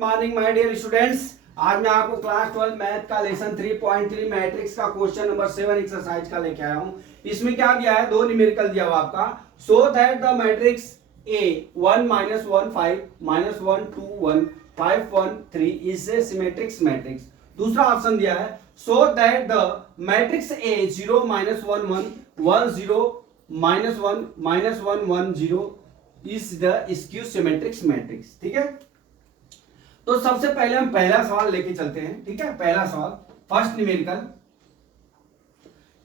Morning my dear students. आज मैं आपको क्लास 12 मैथ का लेसन 3.3 मैट्रिक्स का क्वेश्चन नंबर 7 एक्सरसाइज का लेके आया हूं। इसमें क्या दिया है, दो न्यूमेरिकल दिया हुआ आपका। So that the matrix A 1 -1 5 -1 2 1 5 1 3 is a सिमेट्रिक्स matrix. दूसरा ऑप्शन दिया है so that the matrix A 0 -1 1 1 0 -1 -1 1 0 is the skew सिमेट्रिक्स matrix. ठीक है, तो सबसे पहले हम पहला सवाल लेके चलते हैं। ठीक है, पहला सवाल फर्स्ट न्यूमेरिकल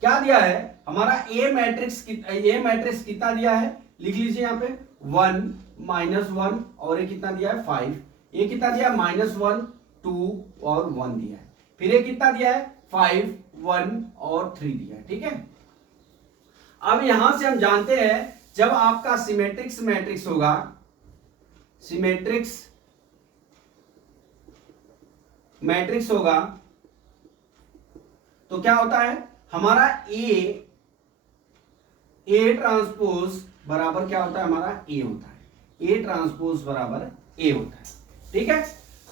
क्या दिया है हमारा ए मैट्रिक्स कितना दिया है, लिख लीजिए यहाँ पे 1 -1 और ये कितना दिया है 5। ये कितना दिया है -1 2 और 1 दिया है। फिर ये कितना दिया है 5 1 और 3 दिया है। ठीक है, अब यहां से हम जानते हैं जब आपका सिमेट्रिक्स मैट्रिक्स होगा, सिमेट्रिक्स मैट्रिक्स होगा तो क्या होता है हमारा ए ट्रांसपोज बराबर क्या होता है, हमारा ए होता है। ए ट्रांसपोज बराबर ए होता है। ठीक है,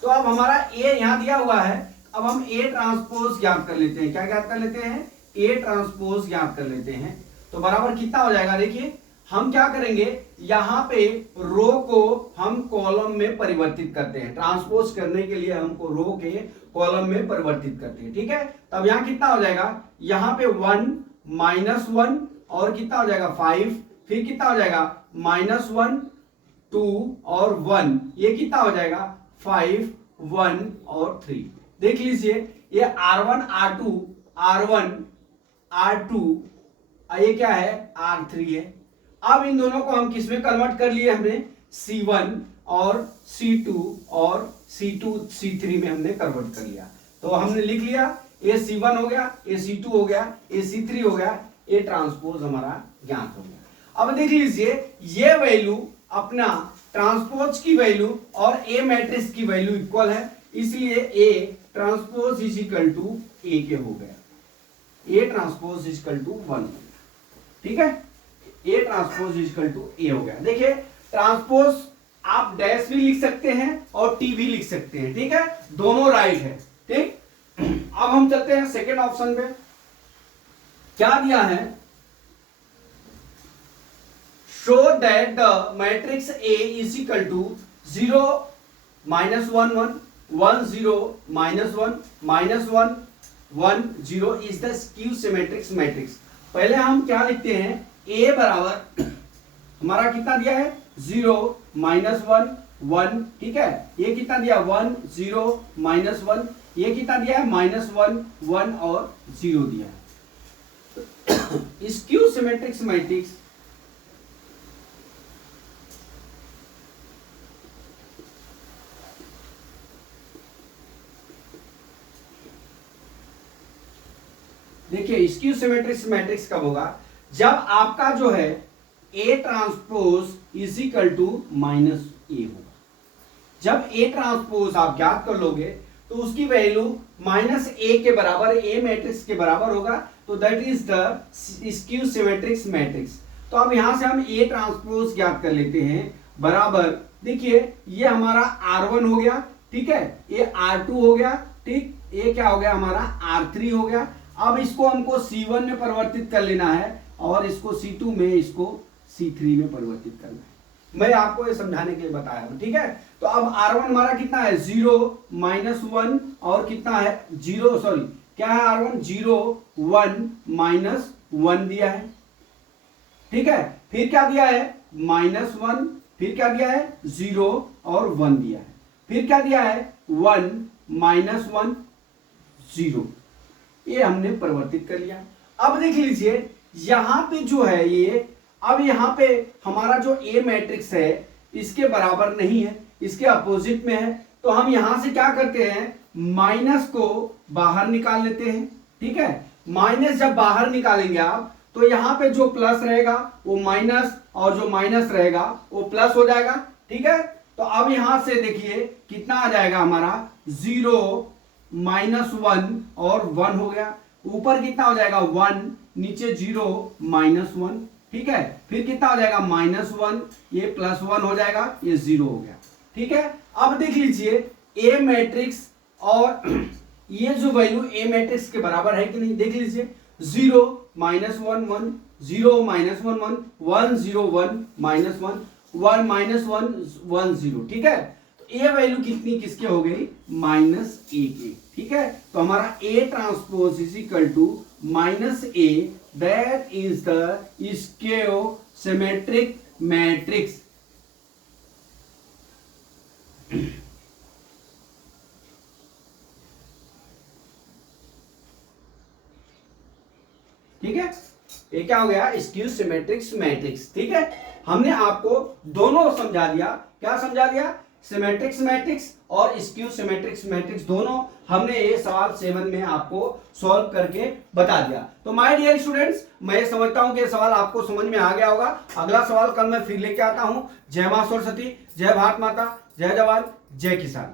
तो अब हमारा ए यहां दिया हुआ है। अब हम ए ट्रांसपोज ज्ञात कर लेते हैं। क्या ज्ञात कर लेते हैं, ए ट्रांसपोज ज्ञात कर लेते हैं। तो बराबर कितना हो जाएगा, देखिए हम क्या करेंगे, यहां पे रो को हम कॉलम में परिवर्तित करते हैं। ट्रांसपोज करने के लिए हमको रो के कॉलम में परिवर्तित करते हैं। ठीक है, तब यहां कितना हो जाएगा, यहां पे 1 -1 और कितना हो जाएगा 5, फिर कितना हो जाएगा -1 2 और 1, ये कितना हो जाएगा 5 1 और 3। देख लीजिए ये R1 R2 R1 R2 ये क्या है R3 है। अब इन दोनों को हम किस में कन्वर्ट कर लिए, हमने C1 और C2 और C2 C3 में हमने कन्वर्ट कर लिया। तो हमने लिख लिया ये C1 हो गया, ये C2 हो गया, ये C3 हो गया, ये ट्रांसपोज हमारा ज्ञात हो गया। अब देख लीजिए ये वैल्यू अपना ट्रांसपोज की वैल्यू और ए मैट्रिक्स की वैल्यू इक्वल है, इसलिए A transpose is equal to A के हो गया। A transpose is equal to 1। ठीक है, A transpose is equal to A हो गया। देखिए ट्रांसपोज आप डैश भी लिख सकते हैं और टी भी लिख सकते हैं। ठीक है, दोनों राइट है। ठीक, अब हम चलते हैं सेकेंड ऑप्शन पे। क्या दिया है, show that the matrix A is equal to 0 -1 1 1 0 -1 -1 1 0 is the skew सिमेट्रिक्स matrix. पहले हम क्या लिखते हैं, ए बराबर हमारा कितना दिया है 0 -1 1। ठीक है, ये कितना दिया 1 0 -1, ये कितना दिया है -1 1 और 0 दिया है। स्क्यू सिमेट्रिक्स मैट्रिक्स देखिए स्क्यू सिमेट्रिक्स मैट्रिक्स कब होगा, जब आपका जो है A transpose is equal to -a होगा। जब ए ट्रांसपोज आप ज्ञात कर लोगे तो उसकी वैल्यू -a के बराबर, ए मैट्रिक्स के बराबर होगा, तो that is the skew सिमेट्रिक्स matrix. तो अब यहां से हम ए ट्रांसपोज ज्ञात कर लेते हैं बराबर, देखिए ये हमारा R1 हो गया। ठीक है, ये R2 हो गया। ठीक, ये क्या हो गया हमारा R3 हो गया। अब इसको हमको C1 में परिवर्तित कर लेना है और इसको C2 में, इसको C3 में परिवर्तित करना है। मैं आपको ये समझाने के लिए बताया हूं। ठीक है, तो अब R1 हमारा कितना है 0 -1 और कितना है 0, सॉरी क्या है R1 0 1 -1 दिया है। ठीक है, फिर क्या दिया है -1, फिर क्या दिया है 0 और 1 दिया है, फिर क्या दिया है 1 -1 0, ये हमने परिवर्तित कर लिया। अब देख लीजिए यहां पे जो है ये, अब यहां पे हमारा जो ए मैट्रिक्स है इसके बराबर नहीं है, इसके अपोजिट में है। तो हम यहां से क्या करते हैं, माइनस को बाहर निकाल लेते हैं। ठीक है, माइनस जब बाहर निकालेंगे आप तो यहां पे जो प्लस रहेगा वो माइनस और जो माइनस रहेगा वो प्लस हो जाएगा। ठीक है, तो अब यहां से देखिए कितना आ जाएगा हमारा 0 -1 और 1 हो गया। ऊपर कितना हो जाएगा 1, नीचे 0 -1। ठीक है, फिर कितना हो जाएगा -1, ये +1 हो जाएगा, ये 0 हो गया। ठीक है, अब देख लीजिए ए मैट्रिक्स और ये जो वैल्यू ए मैट्रिक्स के बराबर है कि नहीं देख लीजिए, 0 -1 1 0 -1 1 1 0 1 -1 1 -1 1 0, ठीक है। तो ए वैल्यू कितनी किसके हो गई, -a के, ठीक है। तो हमारा A transpose is equal to -a, that is the skew symmetric matrix. ठीक है, ये क्या हो गया, स्क्यू सिमेट्रिक्स मैट्रिक्स, ठीक है। हमने आपको दोनों समझा दिया, क्या समझा दिया, सिमेट्रिक्स मैट्रिक्स और स्क्यू सिमेट्रिक्स मैट्रिक्स दोनों हमने ये सवाल 7 में आपको सॉल्व करके बता दिया। तो माय डियर स्टूडेंट्स, मैं समझता हूं कि ये सवाल आपको समझ में आ गया होगा। अगला सवाल कल मैं फिर लेके आता हूं। जय मां सरस्वती, जय भारत माता, जय जवान, जय किसान।